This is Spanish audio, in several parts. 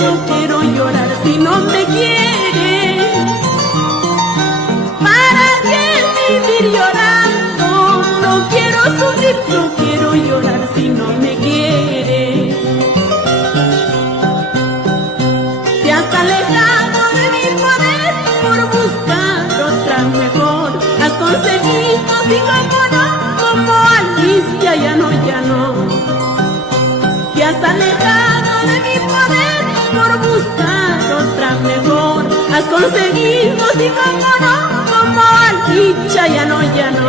no quiero llorar si no me quiere. ¿Para qué vivir llorando? No quiero sufrir, no quiero llorar si no me quiere. Te has alejado de mi poder por buscar otra mejor. Has conseguido, sí, como no, como Alicia, ya no, ya no. Te has alejado de mi poder por buscar otra mejor. Has conseguido, sí, como no, como Alicia, ya no, ya no.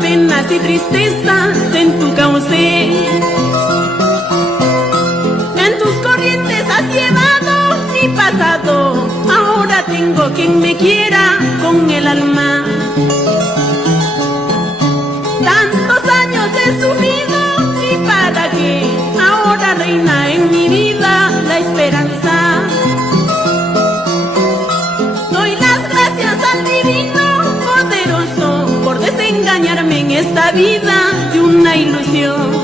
Penas y tristezas en tu cauce. En tus corrientes has llevado mi pasado. Ahora tengo quien me quiera con el alma. Tantos años he sufrido y para qué. Ahora reina en mi vida la esperanza. Doy las gracias al divino poderoso por desengañarme en esta vida de una ilusión.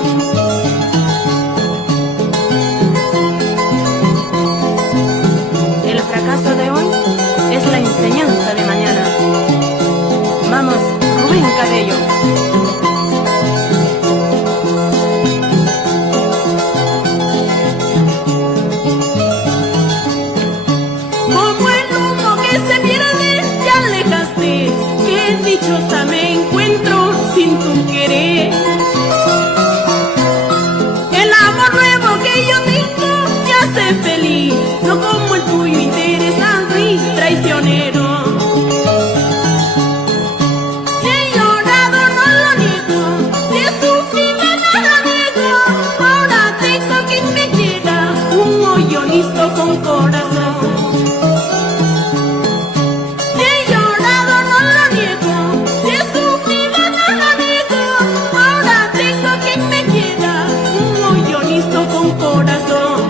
El fracaso de hoy es la enseñanza de mañana. Vamos, Rubén Cabello. Como el humo que se pierde, te alejaste. Qué dichosa me encuentro sin tu querer. El amor nuevo que yo tengo me hace feliz, no como el tuyo interesado y traicionero. Si he llorado no lo niego, si he sufrido nada niego. Ahora tengo quien me quiera, un hoyo listo con corazón. Con corazón.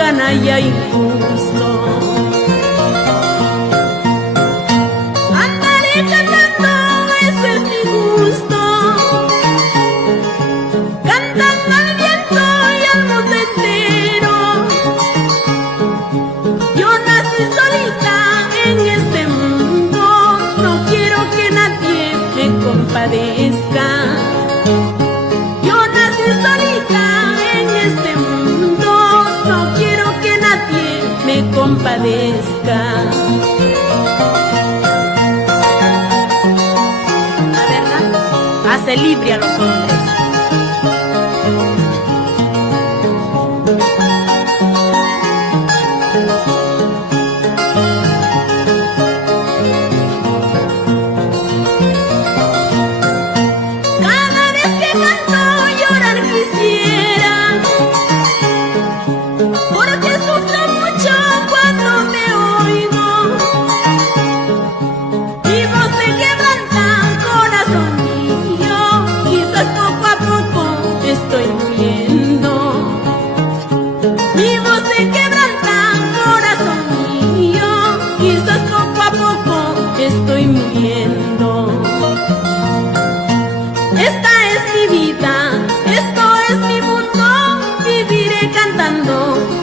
canalla injusto. Andaré cantando compadezca. La verdad hace libre a los hombres. Estoy muriendo. Esta es mi vida, esto es mi mundo, viviré cantando,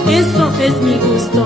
eso es mi gusto.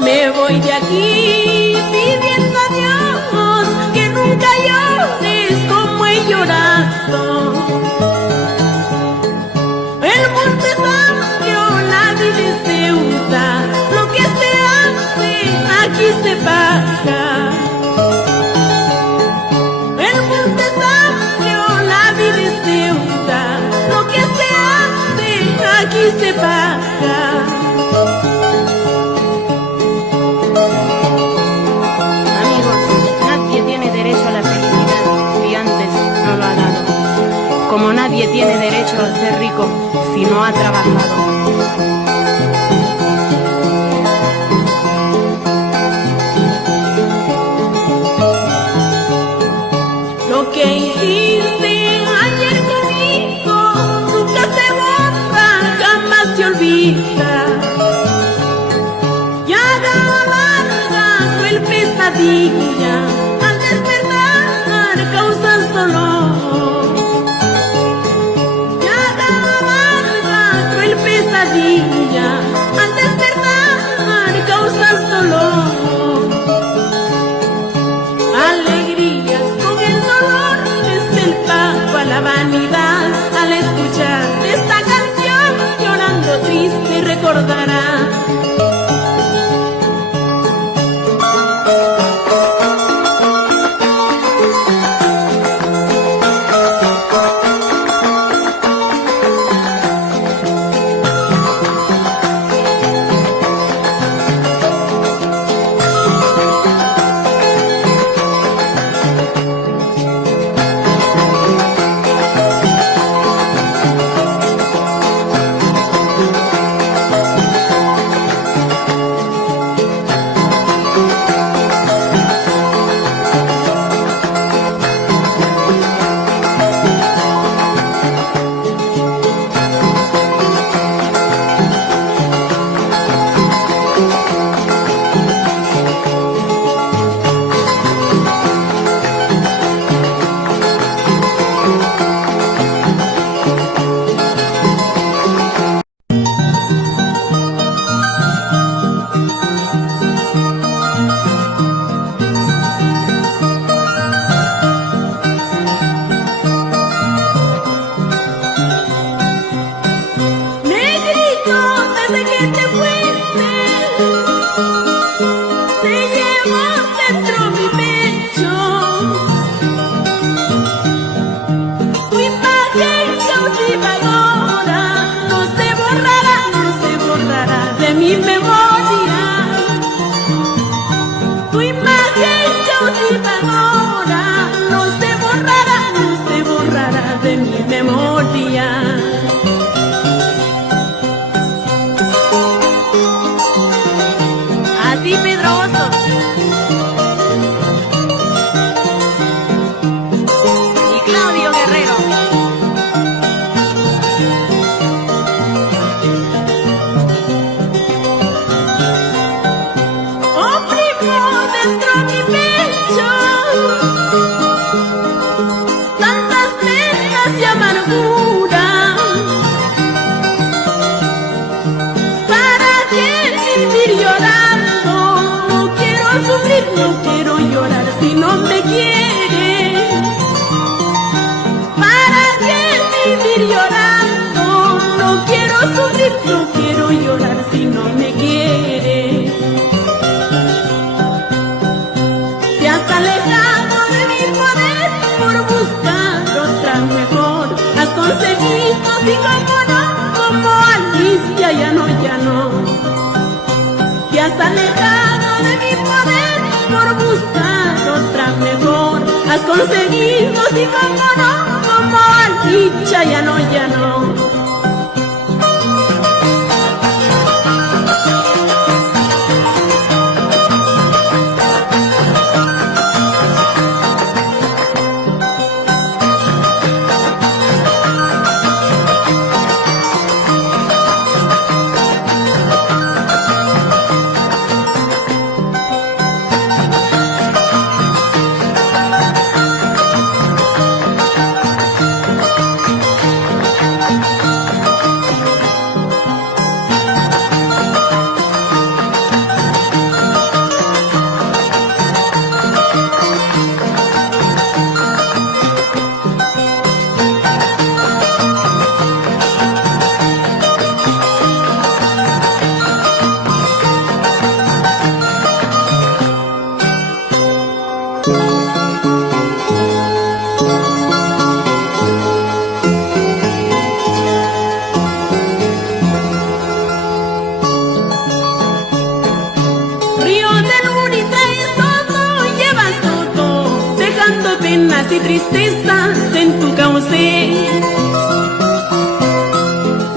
Me voy de aquí pidiendo a Dios que nunca llores como he llorado. El mundo es amplio, la vida es deuda, lo que se hace aquí se paga. El mundo es amplio, la vida es deuda, lo que se hace aquí se paga. Como nadie tiene derecho a ser rico si no ha trabajado. Lo que hiciste ayer conmigo nunca se borra, jamás se olvida. Ya amarga cruel pesadilla, al despertar causas dolor. Al despertar causas dolor. Alegrías con el dolor es el pago a la vanidad. Al escuchar esta canción llorando triste recordará. si no me quiere? ¿Para qué vivir llorando? No quiero sufrir, no quiero llorar si no me quiere. Te has alejado de mi poder por buscar otra mejor. Has conseguido, sí, como no, como Alicia, ya no, ya no. Te has alejado de mi poder por buscar otra mejor. Has conseguido, sí, como no, como Alicia, ya no, ya no. Penas y tristezas en tu cauce.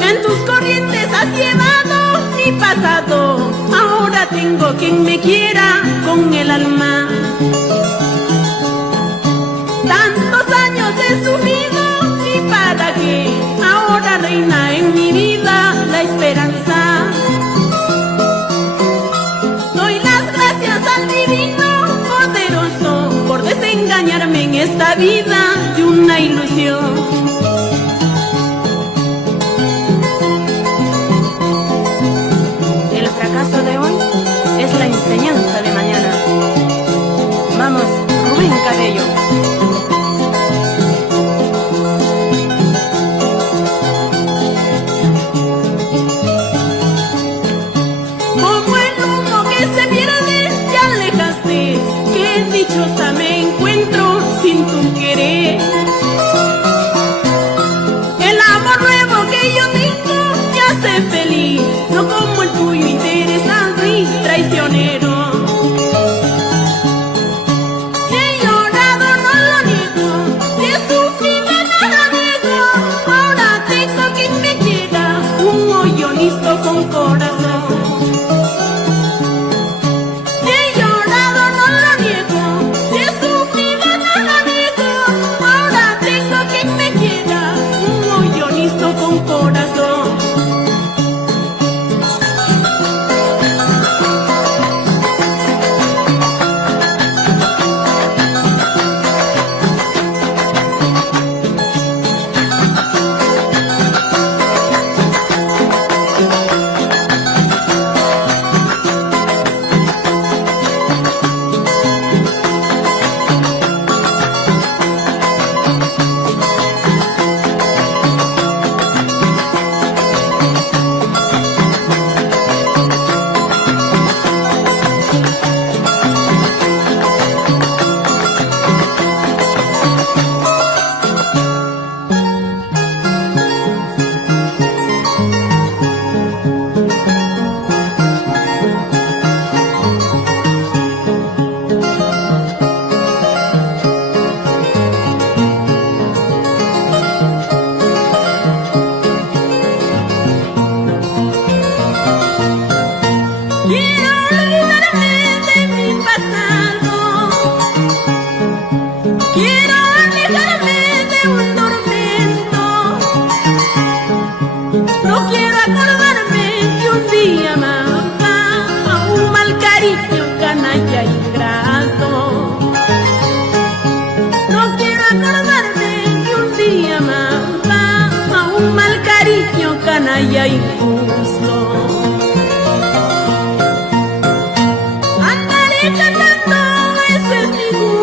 En tus corrientes has llevado mi pasado. Ahora tengo quien me quiera con el alma. Tantos años he sufrido y para qué. Ahora reina en mi vida la esperanza. Doy las gracias al divino poderoso por desengañarme en esta vida de una ilusión. El fracaso de hoy es la enseñanza de mañana. Vamos, Rubén Cabello. Como el humo que se pierde, te alejaste. Qué dichosa me encuentro sin tu querer. El amor nuevo que yo tengo me hace feliz, no como el tuyo interesado y traicionero. Si he llorado no lo niego, si he sufrido no lo niego. Ahora tengo quien me quiera, un hoyo listo con corazón. Canalla injusto. Andaré cantando, ese es mi gusto.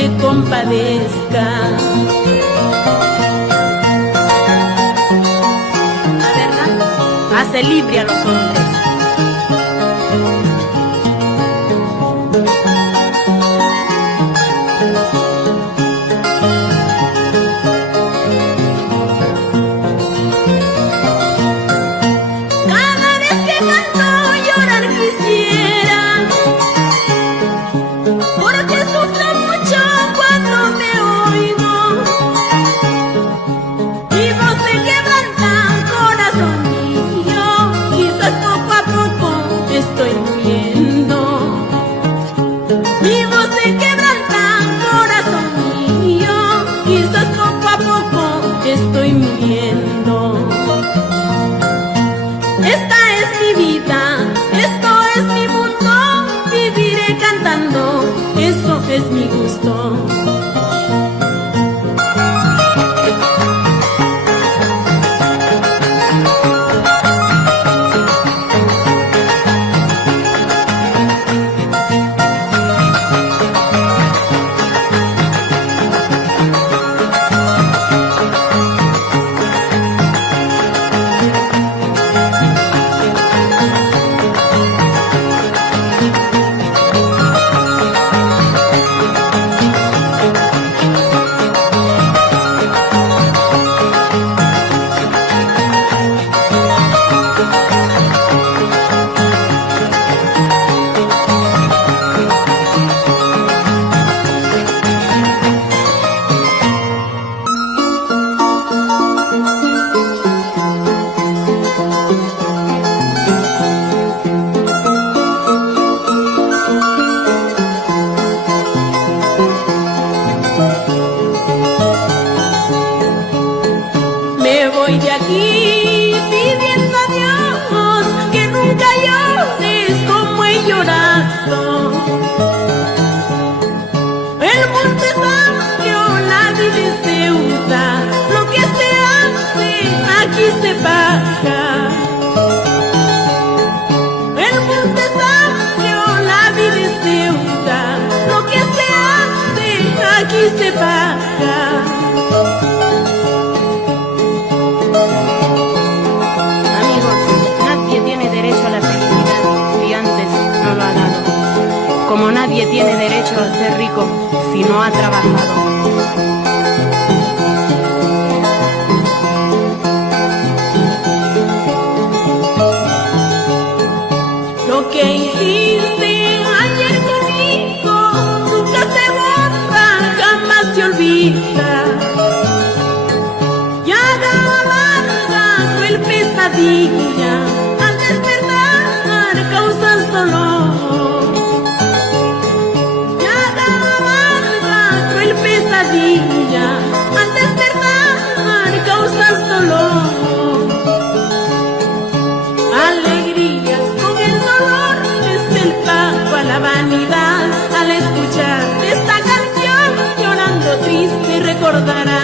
me compadezca. La verdad hace libre a los hombres. Estoy muriendo. Esta es mi vida, esto es mi mundo. Viviré cantando, eso es mi gusto. Me voy de aquí pidiendo a Dios que nunca llores como he llorado. El monte es amplio, la vida es deuda, lo que se hace aquí se paga. El monte es amplio, la vida es deuda, lo que se hace aquí se paga. Como nadie tiene derecho a ser rico si no ha trabajado. Lo que hiciste ayer conmigo nunca se borra, jamás se olvida. Ya amarga, cruel pesadilla, al despertar causas dolor. Al despertar causas dolor. Alegrías con el dolor es el pago a la vanidad. Al escuchar esta canción llorando triste recordará.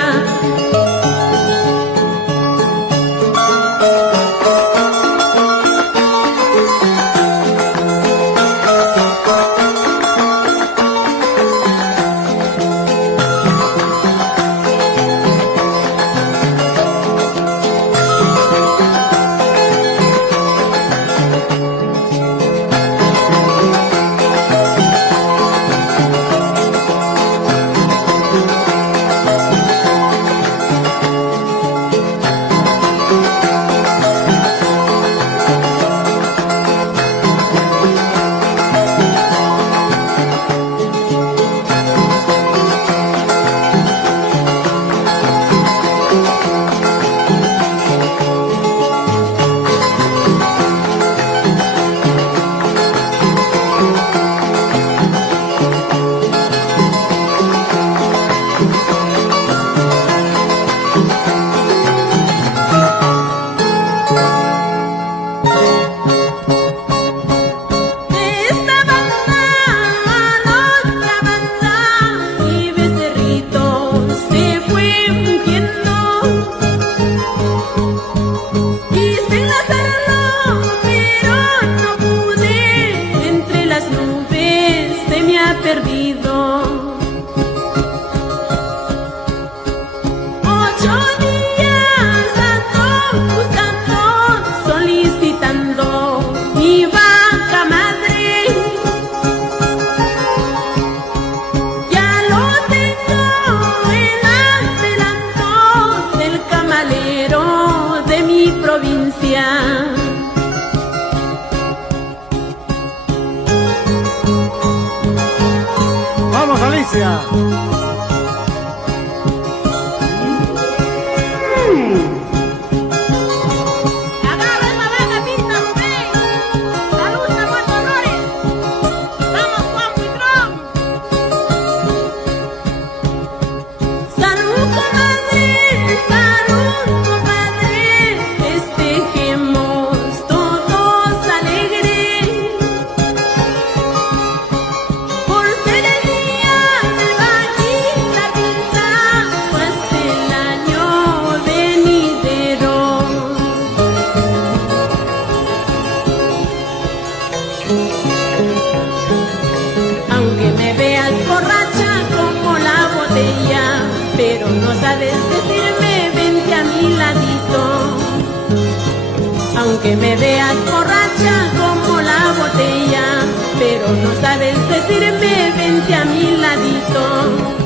Vamos, Alicia. Agarra esa vaca, pinta, Rubén. Salud, sabor, dolores. Vamos, Juan Buitrón. Salud, comadre, festejemos todos alegres. Por ser el día de vaquita pinta, pues el año venidero. Aunque me veas borracha como la botella, pero no sabes decirme vente a mi ladito. Aunque me veas borracha como la botella, pero no sabes decirme vente a mi ladito.